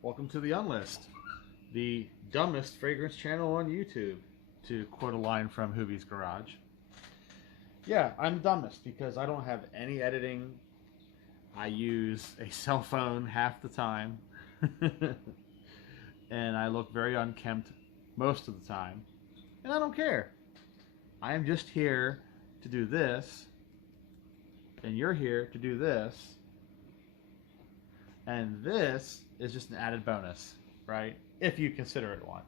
Welcome to the Unlist, the dumbest fragrance channel on YouTube, to quote a line from Hoobie's Garage. Yeah, I'm the dumbest because I don't have any editing. I use a cell phone half the time, and I look very unkempt most of the time, and I don't care. I am just here to do this, and you're here to do this, and this is just an added bonus, right? If you consider it one.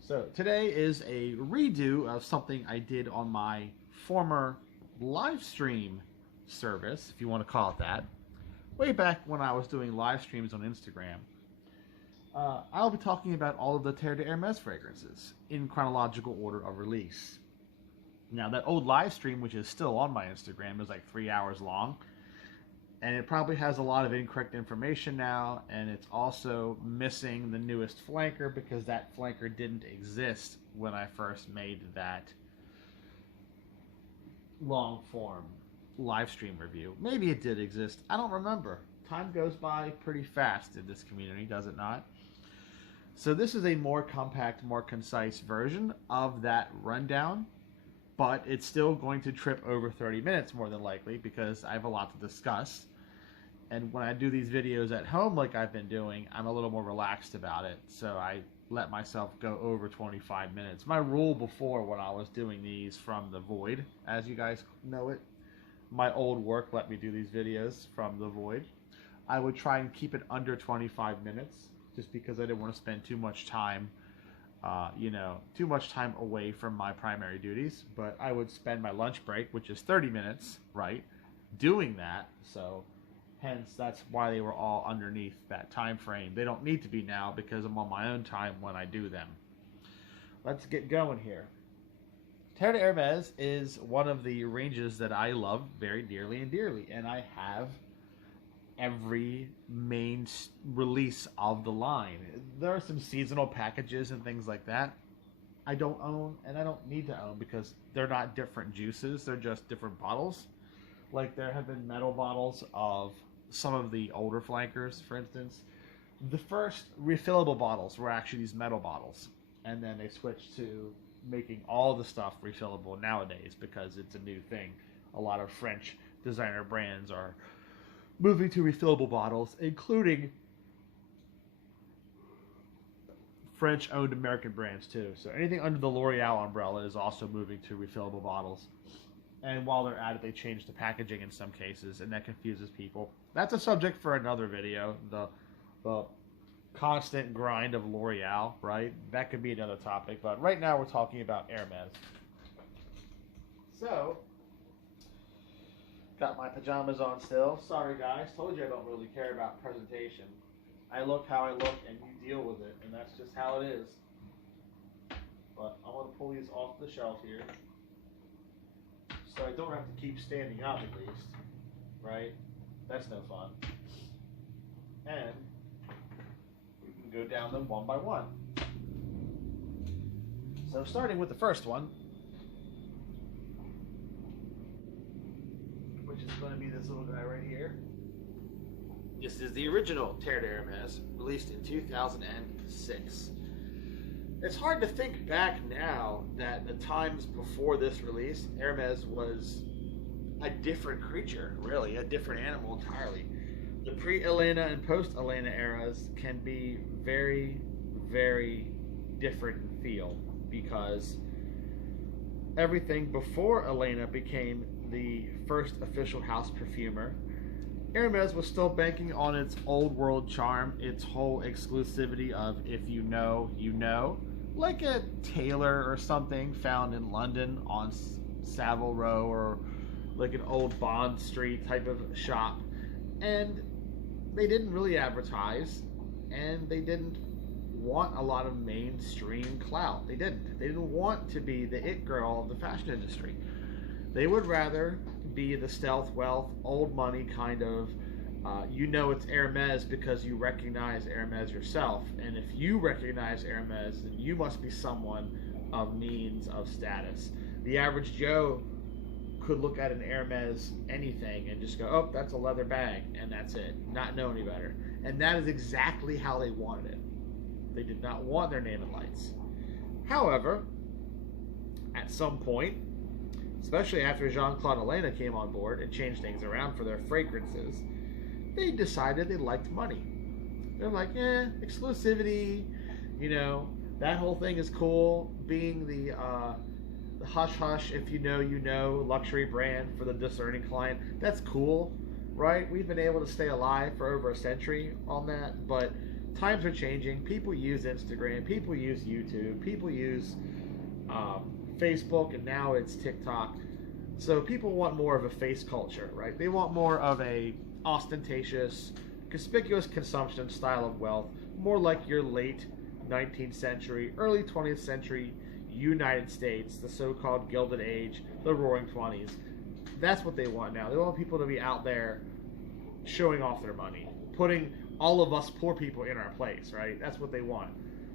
So today is a redo of something I did on my former live stream service, if you want to call it that, way back when I was doing live streams on Instagram. I'll be talking about all of the Terre de Hermès fragrances in chronological order of release. Now, that old live stream, which is still on my Instagram, is like 3 hours long. And it probably has a lot of incorrect information now, and it's also missing the newest flanker because that flanker didn't exist when I first made that long form live stream review. Maybe it did exist. I don't remember. Time goes by pretty fast in this community, does it not? So this is a more compact, more concise version of that rundown, but it's still going to trip over 30 minutes more than likely because I have a lot to discuss. And when I do these videos at home like I've been doing, I'm a little more relaxed about it. So I let myself go over 25 minutes. My rule before, when I was doing these from the void, as you guys know it, my old work let me do these videos from the void. I would try and keep it under 25 minutes just because I didn't want to spend too much time, too much time away from my primary duties. But I would spend my lunch break, which is 30 minutes, right, doing that. So hence, that's why they were all underneath that time frame. They don't need to be now because I'm on my own time when I do them. Let's get going here. Terre de Hermès is one of the ranges that I love very dearly and dearly, and I have every main release of the line. There are some seasonal packages and things like that I don't own, and I don't need to own because they're not different juices, they're just different bottles. Like, there have been metal bottles of some of the older flankers, for instance. The first refillable bottles were actually these metal bottles, and then they switched to making all the stuff refillable nowadays because it's a new thing. A lot of French designer brands are moving to refillable bottles, including French-owned American brands too. So anything under the L'Oreal umbrella is also moving to refillable bottles. And while they're at it, they change the packaging in some cases, and that confuses people. That's a subject for another video, the constant grind of L'Oreal, right? That could be another topic, but right now we're talking about Hermès. So, got my pajamas on still. Sorry guys, told you I don't really care about presentation. I look how I look, and you deal with it, and that's just how it is. But I'm going to pull these off the shelf here, so I don't have to keep standing up at least, right? That's no fun. And we can go down them one by one. So starting with the first one, which is going to be this little guy right here. This is the original Terre de Hermès, released in 2006. It's hard to think back now that the times before this release, Hermès was a different creature, really, a different animal entirely. The pre-Elena and post-Elena eras can be very, very different in feel because everything before Elena became the first official house perfumer, Hermès was still banking on its old world charm, its whole exclusivity of if you know, you know. Like a tailor or something found in London on Savile Row, or like an old Bond Street type of shop. And they didn't really advertise, and they didn't want a lot of mainstream clout. They didn't want to be the it girl of the fashion industry. They would rather be the stealth wealth, old money kind of, you know it's Hermès because you recognize Hermès yourself. And if you recognize Hermès, then you must be someone of means, of status. The average Joe could look at an Hermès anything and just go, oh, that's a leather bag, and that's it, not know any better. And that is exactly how they wanted it. They did not want their name in lights. However, at some point, especially after Jean-Claude Elena came on board and changed things around for their fragrances, they decided they liked money. They're like, exclusivity, you know, that whole thing is cool. Being the hush-hush, if you know, luxury brand for the discerning client, that's cool, right? We've been able to stay alive for over a century on that, but times are changing. People use Instagram, people use YouTube, people use Facebook, and now it's TikTok. So people want more of a face culture, right? They want more of a ostentatious, conspicuous consumption style of wealth, more like your late 19th century, early 20th century United States, the so-called Gilded Age, the Roaring 20s. That's what they want now. They want people to be out there showing off their money, putting all of us poor people in our place, right? That's what they want.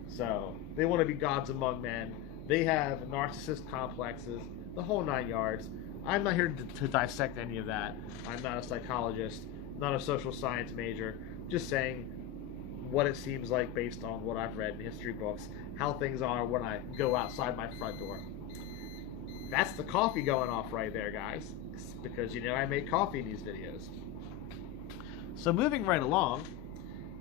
So they want to be gods among men. They have narcissist complexes, the whole 9 yards. I'm not here to dissect any of that. I'm not a psychologist, not a social science major. Just saying what it seems like based on what I've read in history books, how things are when I go outside my front door. That's the coffee going off right there, guys, because you know I make coffee in these videos. So moving right along,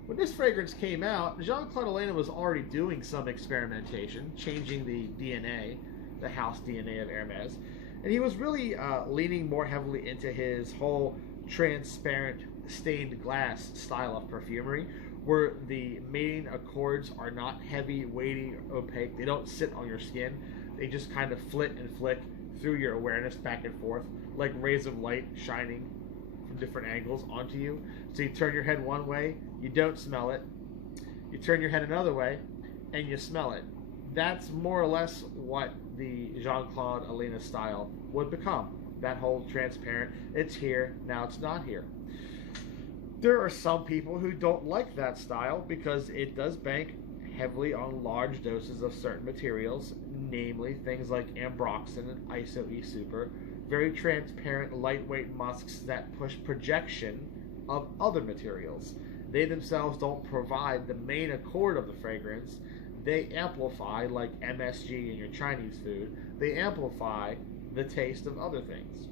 when this fragrance came out, Jean-Claude Elena was already doing some experimentation, changing the DNA, the house DNA of Hermès, and he was really leaning more heavily into his whole transparent stained glass style of perfumery, where the main accords are not heavy, weighty, opaque. They don't sit on your skin. They just kind of flit and flick through your awareness back and forth, like rays of light shining from different angles onto you. So you turn your head one way, you don't smell it. You turn your head another way, and you smell it. That's more or less what the Jean-Claude Elena style would become. That whole transparent, it's here, now it's not here. There are some people who don't like that style because it does bank heavily on large doses of certain materials, namely things like ambroxan and iso-e super, very transparent, lightweight musks that push projection of other materials. They themselves don't provide the main accord of the fragrance. They amplify, like MSG in your Chinese food, they amplify the taste of other things.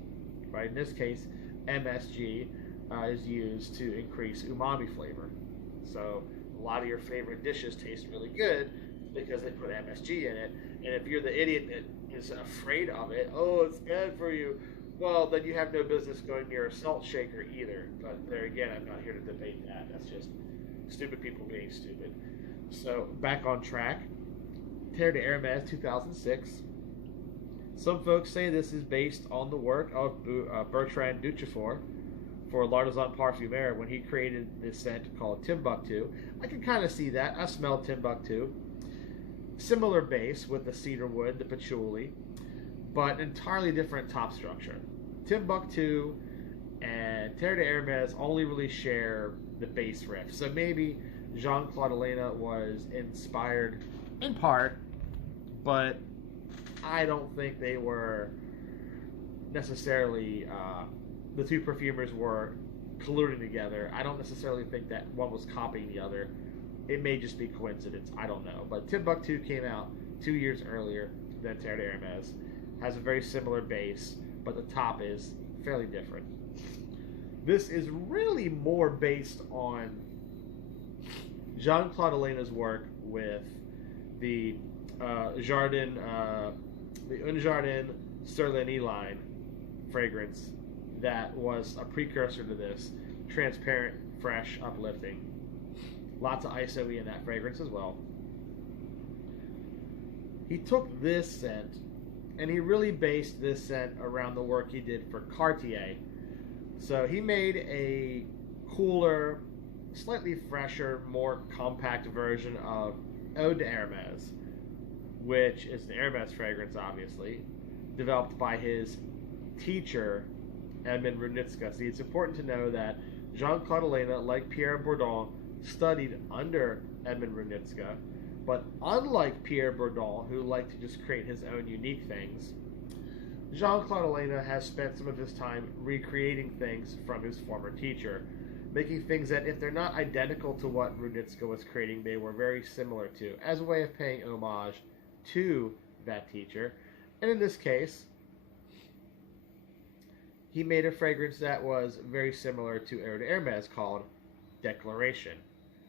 Right? In this case, MSG is used to increase umami flavor. So a lot of your favorite dishes taste really good because they put MSG in it. And if you're the idiot that is afraid of it, oh, it's bad for you, well, then you have no business going near a salt shaker either. But there again, I'm not here to debate that. That's just stupid people being stupid. So back on track. Terre de Hermès 2006. Some folks say this is based on the work of Bertrand Duchefort for L'Artisan Parfumeur when he created this scent called Timbuktu. I can kind of see that. I smelled Timbuktu. Similar base with the cedar wood, the patchouli, but entirely different top structure. Timbuktu and Terre de Hermès only really share the base riff. So maybe Jean-Claude Elena was inspired in part, but I don't think they were necessarily, the two perfumers were colluding together. I don't necessarily think that one was copying the other. It may just be coincidence. I don't know. But Timbuktu came out 2 years earlier than Terre de Hermès. Has a very similar base, but the top is fairly different. This is really more based on Jean-Claude Elena's work with the Jardin, the Un Jardin sur le Nez line fragrance that was a precursor to this. Transparent, fresh, uplifting. Lots of iso-e in that fragrance as well. He took this scent and he really based this scent around the work he did for Cartier. So he made a cooler, slightly fresher, more compact version of Eau de Hermès, which is the Hermès fragrance, obviously, developed by his teacher, Edmond Runitska. See, it's important to know that Jean-Claude Elena, like Pierre Bourdon, studied under Edmond Runitska, but unlike Pierre Bourdon, who liked to just create his own unique things, Jean-Claude Elena has spent some of his time recreating things from his former teacher, making things that, if they're not identical to what Runitska was creating, they were very similar to, as a way of paying homage to that teacher. And in this case, he made a fragrance that was very similar to Eau de Hermès called Declaration,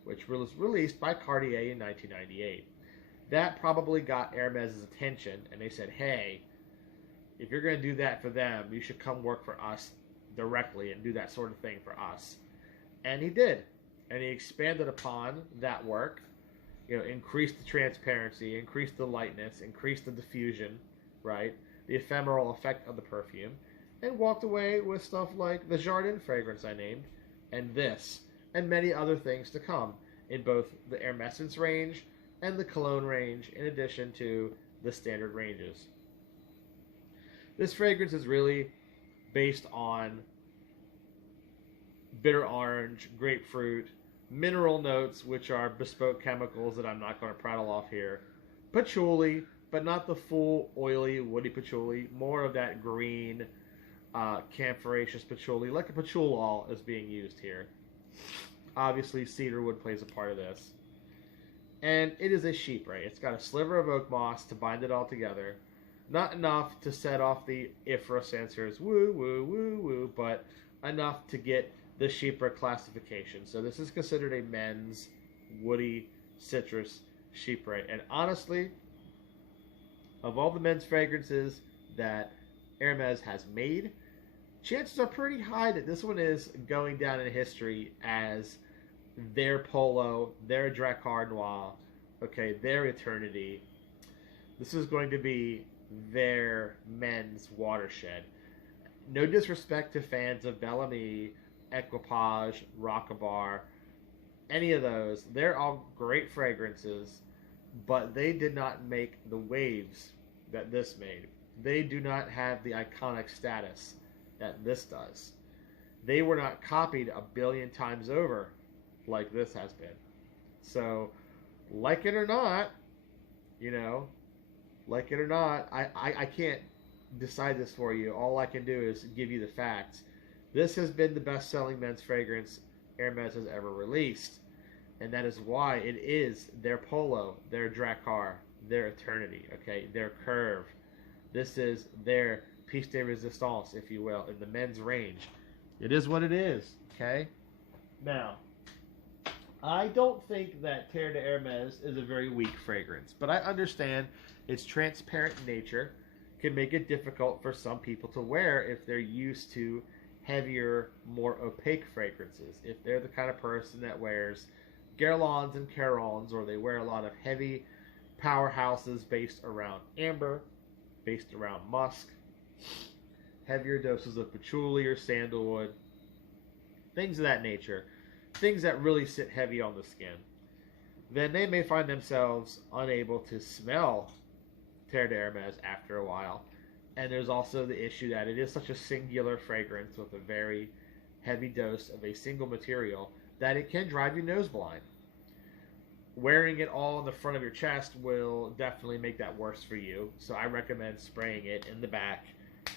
which was released by Cartier in 1998. That probably got Hermès' attention, and they said, hey, if you're going to do that for them, you should come work for us directly and do that sort of thing for us. And he did. And he expanded upon that work, increased the transparency, increased the lightness, increased the diffusion, right? The ephemeral effect of the perfume, and walked away with stuff like the Jardin fragrance I named, and this, and many other things to come in both the Hermessence range and the Cologne range, in addition to the standard ranges. This fragrance is really based on bitter orange, grapefruit, mineral notes, which are bespoke chemicals that I'm not going to prattle off here, patchouli, but not the full oily, woody patchouli, more of that green, camphoraceous patchouli, like a patchouli is being used here. Obviously, cedarwood plays a part of this. And it is a chypre. It's got a sliver of oak moss to bind it all together. Not enough to set off the IFRA sensors, woo, woo, woo, woo, but enough to get the chypre classification. So this is considered a men's woody citrus chypre. And honestly, of all the men's fragrances that Hermès has made, chances are pretty high that this one is going down in history as their Polo, their Drakkar Noir, okay, their Eternity. This is going to be their men's watershed. No disrespect to fans of Bellamy, Equipage, Rockabar, any of those. They're all great fragrances, but they did not make the waves that this made. They do not have the iconic status that this does. They were not copied a billion times over like this has been. So, like it or not, like it or not, I can't decide this for you. All I can do is give you the facts. This has been the best-selling men's fragrance Hermès has ever released. And that is why it is their Polo, their Drakkar, their Eternity, okay, their Curve. This is their piece de resistance, if you will, in the men's range. It is what it is, okay? Now, I don't think that Terre de Hermès is a very weak fragrance, but I understand its transparent nature can make it difficult for some people to wear if they're used to heavier, more opaque fragrances. If they're the kind of person that wears Guerlains and Carons, or they wear a lot of heavy powerhouses based around amber, based around musk, heavier doses of patchouli or sandalwood, things of that nature, things that really sit heavy on the skin, then they may find themselves unable to smell Terre de Hermès after a while. And there's also the issue that it is such a singular fragrance with a very heavy dose of a single material that it can drive you nose blind. Wearing it all in the front of your chest will definitely make that worse for you. So I recommend spraying it in the back,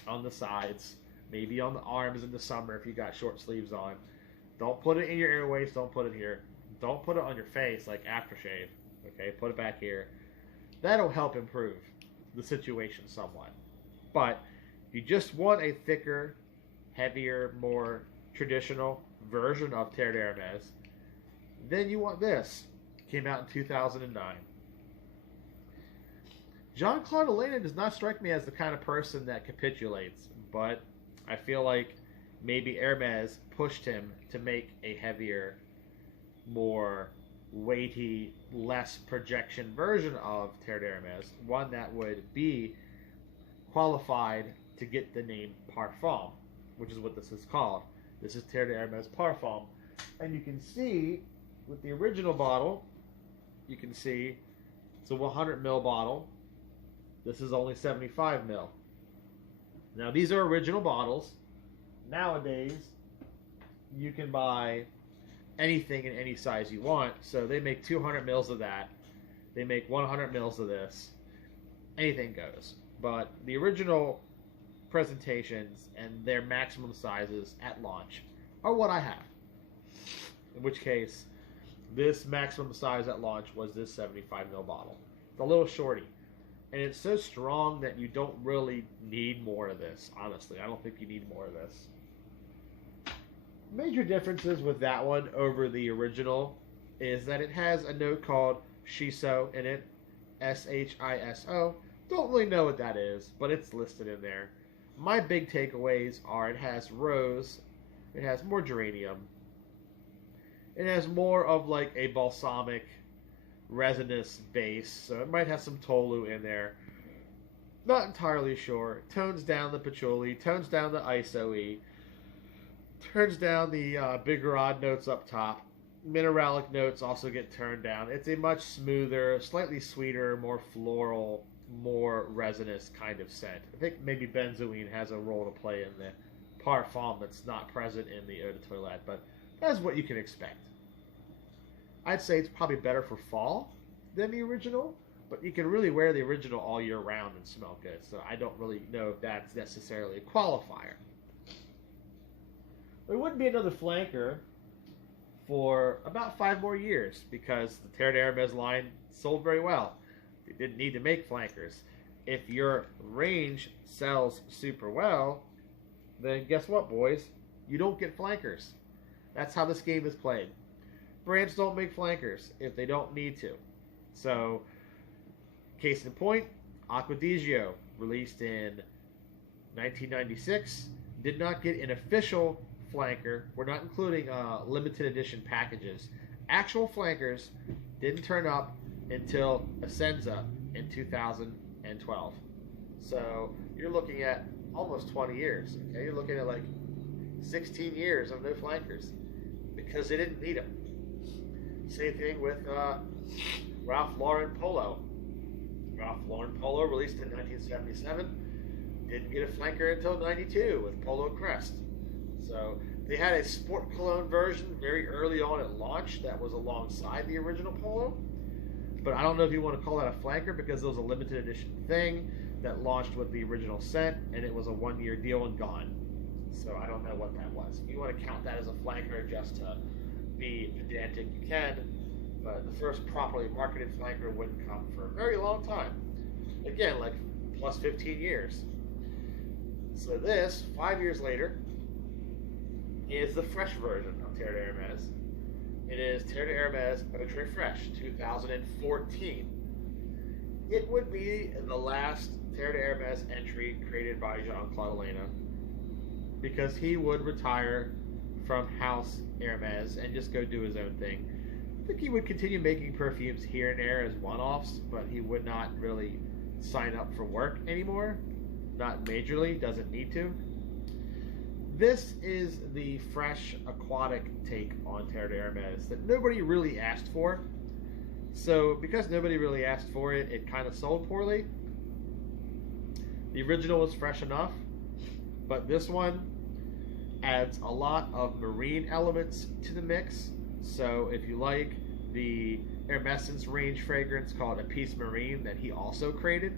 on the sides, maybe on the arms in the summer if you got short sleeves on. Don't put it in your airways. Don't put it here. Don't put it on your face like aftershave. Okay, put it back here. That'll help improve the situation somewhat. But if you just want a thicker, heavier, more traditional version of Terre de Hermès, then you want this. Came out in 2009. Jean-Claude Elena does not strike me as the kind of person that capitulates, but I feel like maybe Hermès pushed him to make a heavier, more weighty, less projection version of Terre de Hermès, one that would be qualified to get the name Parfum, which is what this is called. This is Terre de Hermès Parfum. And you can see with the original bottle, you can see it's a 100 ml bottle. This is only 75 ml. Now these are original bottles. Nowadays, you can buy anything in any size you want. So they make 200 mils of that. They make 100 mils of this. Anything goes. But the original presentations and their maximum sizes at launch are what I have. In which case, this maximum size at launch was this 75ml bottle. It's a little shorty. And it's so strong that you don't really need more of this, honestly. I don't think you need more of this. Major differences with that one over the original is that it has a note called Shiso in it, Shiso. Don't really know what that is, but it's listed in there. My big takeaways are it has rose, it has more geranium, it has more of like a balsamic resinous base, so it might have some tolu in there. Not entirely sure. Tones down the patchouli, tones down the isoe, turns down the bigarade notes up top. Mineralic notes also get turned down. It's a much smoother, slightly sweeter, more floral, more resinous kind of scent. I think maybe benzoin has a role to play in the Parfum that's not present in the Eau de Toilette, but that's what you can expect. I'd say it's probably better for fall than the original, but you can really wear the original all year round and smell good, so I don't really know if that's necessarily a qualifier. There wouldn't be another flanker for about 5 more years because the Terre d'Hermès line sold very well. They didn't need to make flankers. If your range sells super well, then guess what, boys? You don't get flankers. That's how this game is played. Brands don't make flankers if they don't need to. So, case in point, Acqua di Gio, released in 1996, did not get an official flanker. We're not including limited edition packages. Actual flankers didn't turn up until Essenza in 2012. So you're looking at almost 20 years. Okay? You're looking at like 16 years of no flankers because they didn't need them. Same thing with Ralph Lauren Polo. Ralph Lauren Polo, released in 1977, didn't get a flanker until 92 with Polo Crest. So they had a sport cologne version very early on at launch that was alongside the original Polo. But I don't know if you want to call that a flanker because it was a limited edition thing that launched with the original scent, and it was a 1-year deal and gone. So I don't know what that was. If you want to count that as a flanker just to be pedantic, you can. But the first properly marketed flanker wouldn't come for a very long time. Again, like plus 15 years. So this, 5 years later, is the fresh version of Terre d'Hermès. It is Terre d'Hermès Eau Très Fraîche 2014. It would be the last Terre d'Hermès entry created by Jean-Claude Elena because he would retire from House Hermès and just go do his own thing. I think he would continue making perfumes here and there as one-offs, but he would not really sign up for work anymore. Not majorly, doesn't need to. This is the fresh aquatic take on Terre d'Hermès that nobody really asked for. So because nobody really asked for it, it kind of sold poorly. The original was fresh enough, but this one adds a lot of marine elements to the mix. So if you like the Hermessence range fragrance called Épice Marine that he also created,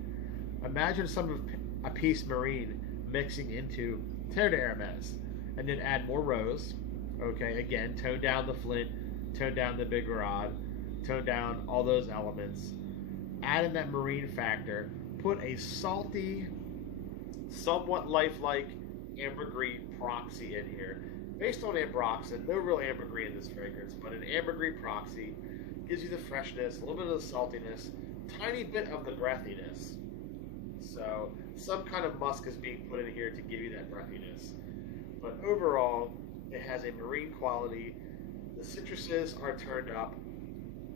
imagine some of Épice Marine mixing into Terre d'Hermès, and then add more rose. Okay, again, tone down the flint, tone down the bigarade, tone down all those elements. Add in that marine factor. Put a salty, somewhat lifelike ambergris proxy in here. Based on ambroxan, no real ambergris in this fragrance, but an ambergris proxy gives you the freshness, a little bit of the saltiness, tiny bit of the breathiness. So some kind of musk is being put in here to give you that breathiness. But overall, it has a marine quality. The citruses are turned up.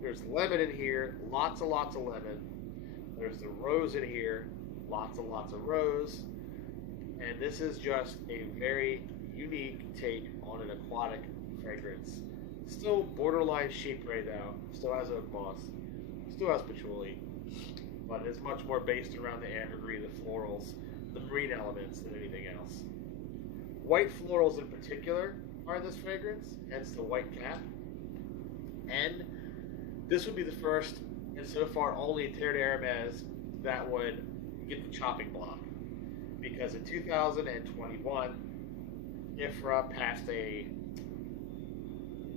There's lemon in here, lots and lots of lemon. There's the rose in here, lots and lots of rose. And this is just a very unique take on an aquatic fragrance. Still borderline chypre though. Still has oak moss. Still has patchouli. But it's much more based around the ambergris, the florals, the marine elements than anything else. White florals in particular are in this fragrance, hence the white cap. And this would be the first, and so far only, Terre d'Hermès that would get the chopping block. because in 2021, IFRA passed a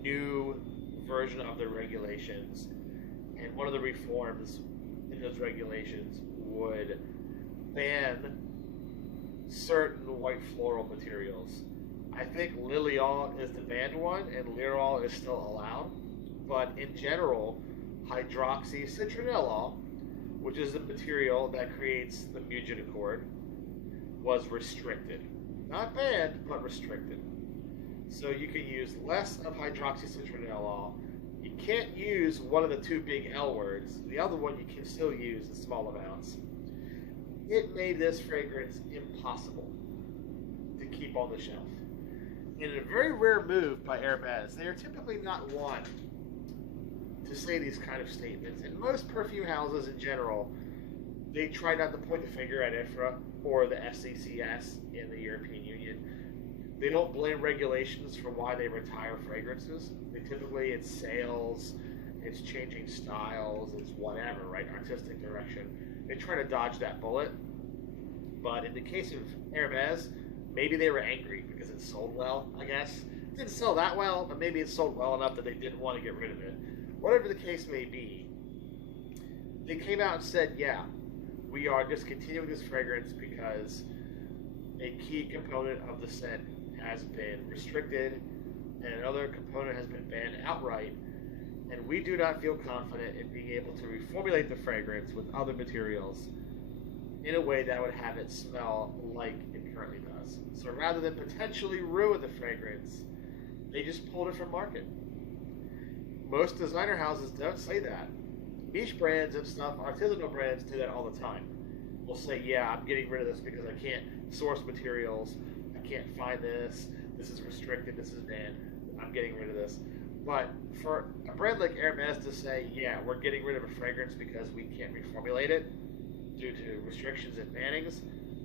new version of their regulations, and one of the reforms in those regulations would ban certain white floral materials. I think Liliol is the banned one, and Lirol is still allowed. But in general, hydroxycitronellol, which is the material that creates the Mugin Accord, was restricted. Not banned, but restricted. So you can use less of hydroxycitronellol. You can't use one of the two big L words. The other one you can still use in small amounts. It made this fragrance impossible to keep on the shelf. In a very rare move by Hermès, they are typically not one to say these kind of statements. And most perfume houses in general, they try not to point the finger at IFRA or the SCCS in the European Union. They don't blame regulations for why they retire fragrances. It's sales, it's changing styles, it's whatever, right? Artistic direction. They try to dodge that bullet. But in the case of Hermès, maybe they were angry because it sold well, I guess. It didn't sell that well, but maybe it sold well enough that they didn't want to get rid of it. Whatever the case may be, they came out and said, yeah, we are discontinuing this fragrance because a key component of the scent has been restricted and another component has been banned outright, and we do not feel confident in being able to reformulate the fragrance with other materials in a way that would have it smell like it currently does. So rather than potentially ruin the fragrance, they just pulled it from market. Most designer houses don't say that. Niche brands and stuff, artisanal brands do that all the time. Will say, yeah, I'm getting rid of this because I can't source materials, I can't find this is restricted, this is banned, I'm getting rid of this. But for a brand like Hermès to say, yeah, we're getting rid of a fragrance because we can't reformulate it due to restrictions and bannings,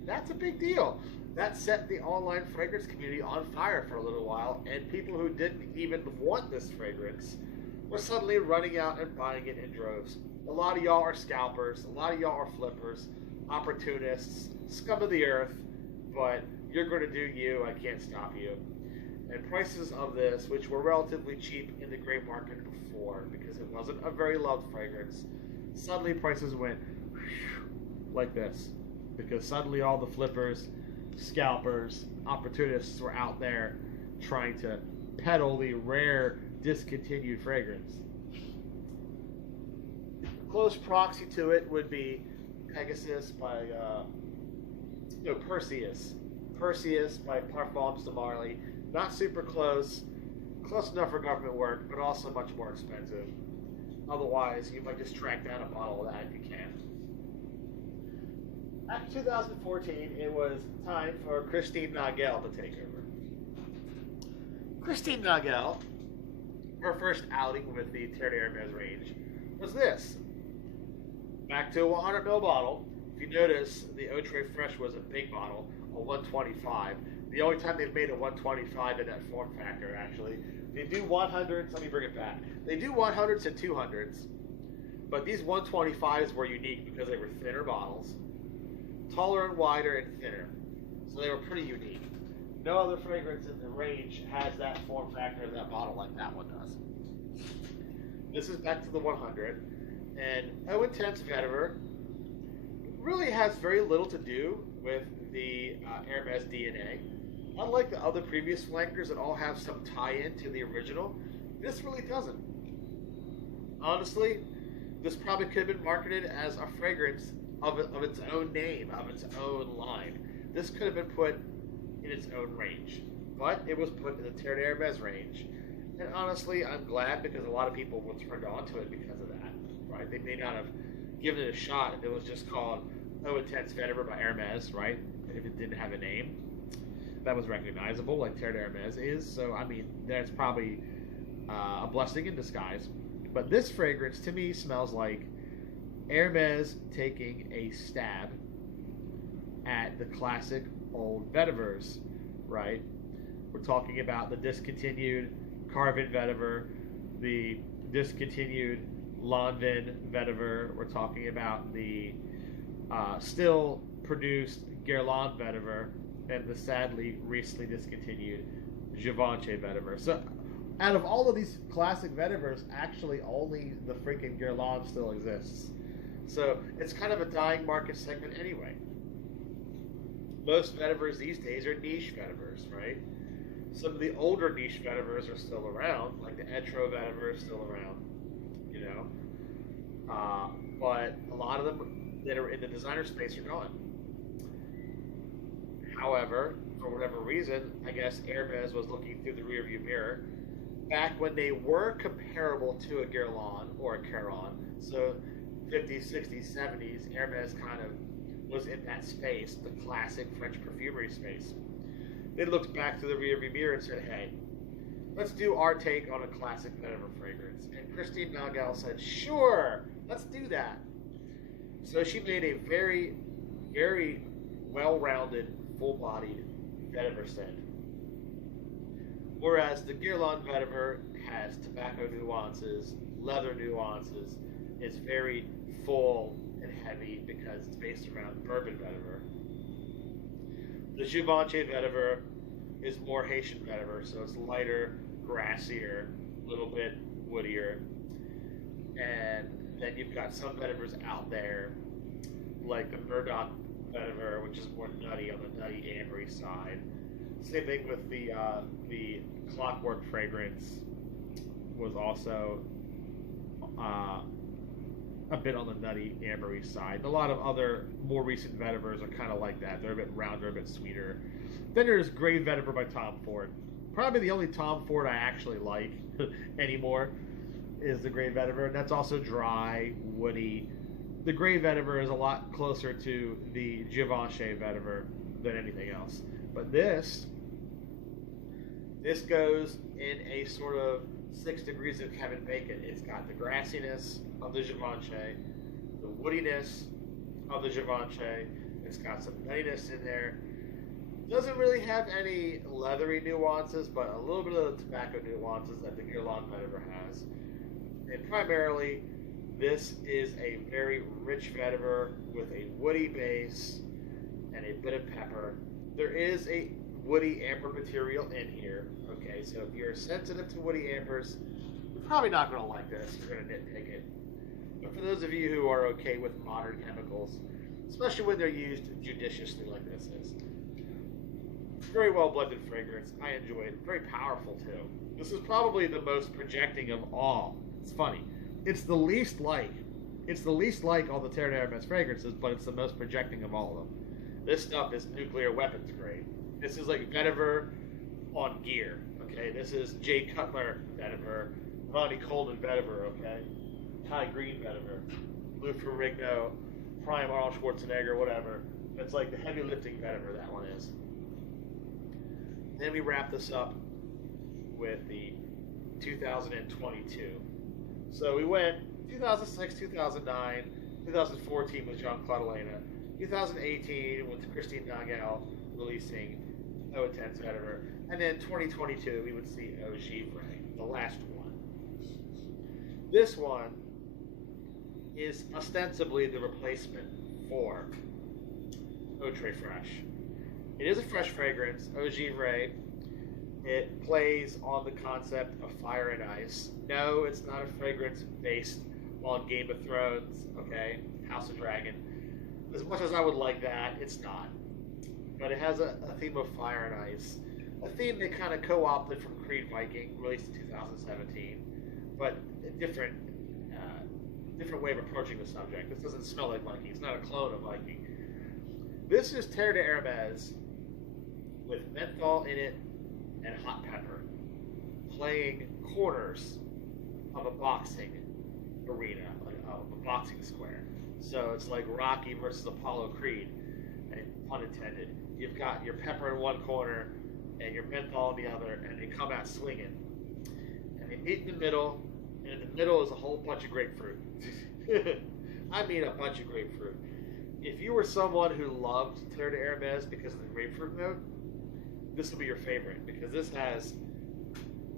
that's a big deal. That set the online fragrance community on fire for a little while, and people who didn't even want this fragrance were suddenly running out and buying it in droves. A lot of y'all are scalpers, a lot of y'all are flippers, opportunists, scum of the earth, but you're going to do you, I can't stop you. And prices of this, which were relatively cheap in the gray market before, because it wasn't a very loved fragrance, suddenly prices went like this, because suddenly all the flippers, scalpers, opportunists were out there trying to peddle the rare discontinued fragrance. Close proxy to it would be Pegasus by Perseus by Parfum de Marly. Not super close enough for government work, but also much more expensive. Otherwise, you might just track down a bottle of that if you can. After 2014, it was time for Christine Nagel to take over. Christine Nagel, her first outing with the Terre Hermès range, was this. Back to a 100 ml bottle. If you notice, the Eau Très Fraîche was a big bottle, a 125. The only time they've made a 125 in that form factor, actually. They do 100s, let me bring it back. They do 100s and 200s, but these 125s were unique because they were thinner bottles, taller and wider and thinner. So they were pretty unique. No other fragrance in the range has that form factor of that bottle like that one does. This is back to the 100. And Eau Intense Vétiver really has very little to do with the Hermès DNA. Unlike the other previous flankers that all have some tie-in to the original, this really doesn't. Honestly, this probably could have been marketed as a fragrance of its own name, of its own line. This could have been put in its own range, but it was put in the Terre Hermès range. And honestly, I'm glad because a lot of people were turned on to it because of that. Right? They may not have given it a shot if it was just called Eau Intense Vétiver by Hermès, right? If it didn't have a name that was recognizable, like Terre Hermès is. So, I mean, that's probably a blessing in disguise. But this fragrance, to me, smells like Hermès taking a stab at the classic old Vétivers, right? We're talking about the discontinued Carvin Vétiver, the discontinued Lanvin Vétiver. We're talking about the still produced Guerlain Vetiver and the sadly recently discontinued Givenchy Vetiver. So out of all of these classic vetivers, actually only the freaking Guerlain still exists. So it's kind of a dying market segment anyway. Most vetivers these days are niche vetivers, right? Some of the older niche vetivers are still around, like the Etro vetiver is still around, you know. But a lot of them that are in the designer space are gone. However, for whatever reason, I guess Hermès was looking through the rearview mirror back when they were comparable to a Guerlain or a Caron. So 50s, 60s, 70s, Hermès kind of was in that space, the classic French perfumery space. They looked back through the rearview mirror and said, hey, let's do our take on a classic vetiver fragrance. And Christine Nagel said, sure, let's do that. So she made a very, very well-rounded, full-bodied vetiver scent. Whereas the Guerlain vetiver has tobacco nuances, leather nuances, it's very full and heavy because it's based around bourbon vetiver. The Givenchy vetiver is more Haitian vetiver, so it's lighter, grassier, a little bit woodier. And then you've got some vetivers out there, like the Murdoch vetiver, which is more nutty on the nutty ambery side. Same thing with the Clockwork fragrance was also a bit on the nutty ambery side. A lot of other more recent vetivers are kind of like that. They're a bit rounder, a bit sweeter. Then there's Grey Vetiver by Tom Ford. Probably the only Tom Ford I actually like anymore is the Grey Vetiver, and that's also dry, woody. The Grey Vetiver is a lot closer to the Givenchy Vetiver than anything else. But this goes in a sort of 6 degrees of Kevin Bacon. It's got the grassiness of the Givenchy, the woodiness of the Givenchy. It's got some nuttiness in there. Doesn't really have any leathery nuances, but a little bit of the tobacco nuances that the Guerlain vetiver has. And primarily, this is a very rich vetiver with a woody base and a bit of pepper. There is a woody amber material in here. Okay, so if you're sensitive to woody ambers, you're probably not going to like this. You're going to nitpick it. But for those of you who are okay with modern chemicals, especially when they're used judiciously like this is, very well blended fragrance. I enjoy it. Very powerful too. This is probably the most projecting of all. It's funny. It's the least like all the Terre d'Hermès fragrances, but it's the most projecting of all of them. This stuff is nuclear weapons grade. This is like vetiver on gear. Okay, this is Jay Cutler vetiver, Ronnie Coleman vetiver. Okay, Ty Green vetiver, Lou Ferrigno, Prime Arnold Schwarzenegger, whatever. It's like the heavy lifting vetiver that one is. Then we wrap this up with the 2022. So we went 2006, 2009, 2014 with Jean-Claude Elena, 2018 with Christine Nagel releasing Eau Intense Vétiver, and then 2022 we would see Eau Givrée, the last one. This one is ostensibly the replacement for Eau Très Fraîche. It is a fresh fragrance, Eau Givrée. It plays on the concept of fire and ice. No, it's not a fragrance based on Game of Thrones, okay, House of Dragon. As much as I would like that, it's not. But it has a theme of fire and ice. A theme they kind of co-opted from Creed Viking, released in 2017. But a different way of approaching the subject. This doesn't smell like Viking. It's not a clone of Viking. This is Terre d'Hermès with menthol in it and hot pepper, playing corners of a boxing arena, like a boxing square. So it's like Rocky versus Apollo Creed, and pun intended. You've got your pepper in one corner and your menthol in the other, and they come out swinging. And they meet in the middle, and in the middle is a whole bunch of grapefruit. I mean a bunch of grapefruit. If you were someone who loved Terre d'Hermès because of the grapefruit note, this will be your favorite, because this has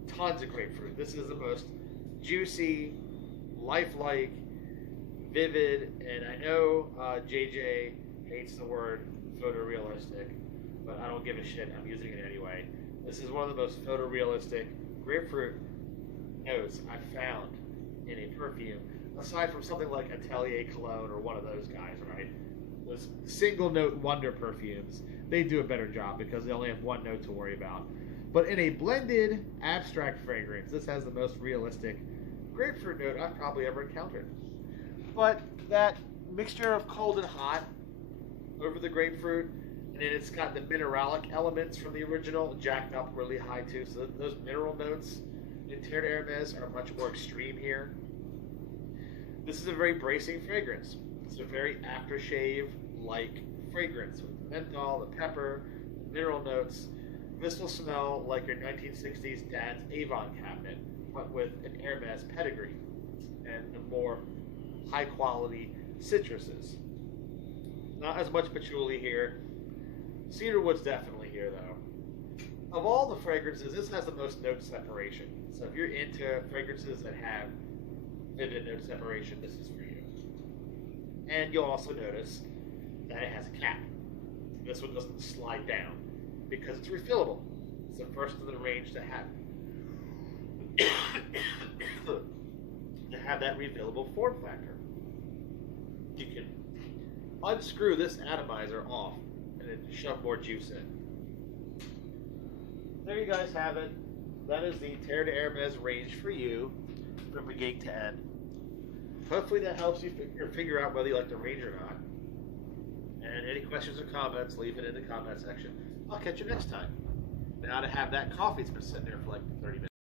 tons of grapefruit. This is the most juicy, lifelike, vivid, and I know JJ hates the word photorealistic, but I don't give a shit. I'm using it anyway. This is one of the most photorealistic grapefruit notes I've found in a perfume, aside from something like Atelier Cologne or one of those guys, right? Those single note wonder perfumes, they do a better job because they only have one note to worry about. But in a blended abstract fragrance, this has the most realistic grapefruit note I've probably ever encountered. But that mixture of cold and hot over the grapefruit, and then it's got the mineralic elements from the original jacked up really high too. So those mineral notes in Terre de Hermès are much more extreme here. This is a very bracing fragrance. It's a very aftershave-like fragrance with the menthol, the pepper, the mineral notes. This will smell like your 1960s dad's Avon cabinet, but with an Hermès pedigree and the more high-quality citruses. Not as much patchouli here. Cedarwood's definitely here, though. Of all the fragrances, this has the most note separation. So if you're into fragrances that have vivid note separation, this is for you. And you'll also notice that it has a cap. This one doesn't slide down because it's refillable. It's the first of the range to have that refillable form factor. You can unscrew this atomizer off and then shove more juice in. There you guys have it. That is the Terre de Hermès range for you from beginning to end. Hopefully that helps you figure out whether you like the range or not. And any questions or comments, leave it in the comment section. I'll catch you next time. Now to have that coffee, it's been sitting there for like 30 minutes.